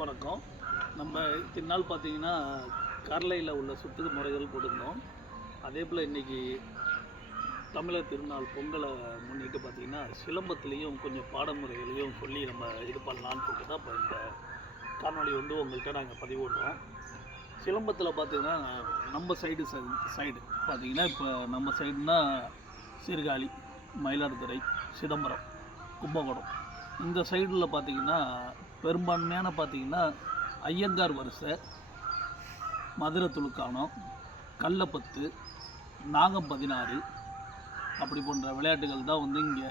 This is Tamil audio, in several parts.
வணக்கம். நம்ம இத்தனை நாள் பார்த்தீங்கன்னா கரலையில் உள்ள சுற்று முறைகள் போட்டிருந்தோம். அதே போல் இன்றைக்கி தமிழர் திருநாள் பொங்கலை முன்னிட்டு பார்த்திங்கன்னா சிலம்பத்துலேயும் கொஞ்சம் பாடமுறைகளையும் சொல்லி நம்ம இது பண்ணலான்னு சொல்லிட்டு தான் இப்போ இந்த காணொளி உங்கள்கிட்ட நாங்கள் பதிவிடுறோம். சிலம்பத்தில் பார்த்திங்கன்னா நம்ம சைடு பார்த்திங்கன்னா இப்போ நம்ம சைடுனா சீர்காழி, மயிலாடுதுறை, சிதம்பரம், கும்பகோணம் இந்த சைடில் பார்த்திங்கன்னா பெரும்பான்மையான பார்த்திங்கன்னா ஐயங்கார் வரிசை, மதுரை துலுக்கானம், கல்லப்பத்து, நாகம் 16 அப்படி போன்ற விளையாட்டுகள் தான் இங்கே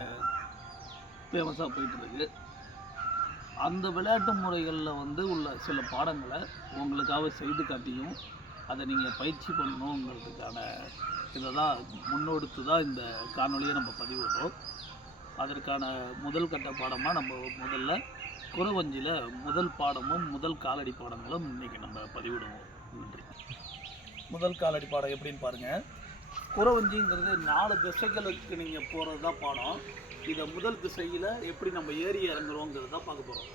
ஃபேமஸாக போயிட்டுருக்கு. அந்த விளையாட்டு முறைகளில் உள்ள சில பாடங்களை உங்களுக்காக செய்து காட்டியும் அதை நீங்கள் பயிற்சி பண்ணணுங்கிறதுக்கான இதை தான் முன்னெடுத்து தான் இந்த காணொலியை நம்ம பதிவிடுறோம். அதற்கான முதல் கட்ட பாடமாக நம்ம முதல்ல குறவஞ்சியில் முதல் பாடமும் முதல் காலடி பாடங்களும் இன்றைக்கி நம்ம பதிவிடுவோம். நன்றி. முதல் காலடி பாடம் எப்படின்னு பாருங்கள். குறவஞ்சிங்கிறது 4 திசைகளுக்கு நீங்கள் போகிறது தான் பாடம். இதை முதல் திசையில் எப்படி நம்ம ஏறி இறங்குறோங்கிறது தான் பார்க்க போகிறோம்.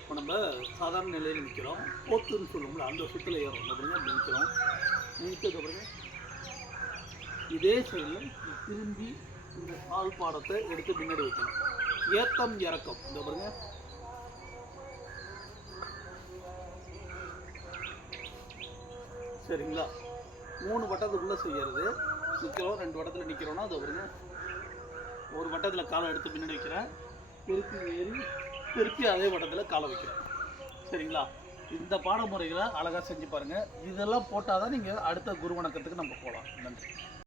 இப்போ நம்ம சாதாரண நிலையில் நிற்கிறோம், போத்துன்னு சொல்லுவோம்ல, அந்த சுற்றில் ஏறும் அப்படிங்க அப்படி நிற்கிறோம். நிறுத்ததுக்கப்புறமே இதே சைடில் திரும்பி இந்த கால் பாடத்தை எடுத்து பின்னாடி வைக்கணும். ஏத்தம் இறக்கம் இந்த பாருங்க. சரிங்களா? 3 வட்டத்துக்குள்ளே செய்கிறது. நிற்கிறோம், 2 வட்டத்தில் நிற்கிறோன்னா அதை பாருங்க. ஒரு வட்டத்தில் காலை எடுத்து பின்னாடி வைக்கிறேன், திருப்பி ஏறி திருப்பி அதே வட்டத்தில் காலை வைக்கிறேன். சரிங்களா? இந்த பாடமுறைகளை அழகாக செஞ்சு பாருங்கள். இதெல்லாம் போட்டால் தான் நீங்கள் அடுத்த குரு வணக்கத்துக்கு நம்ம போகலாம். நன்றி.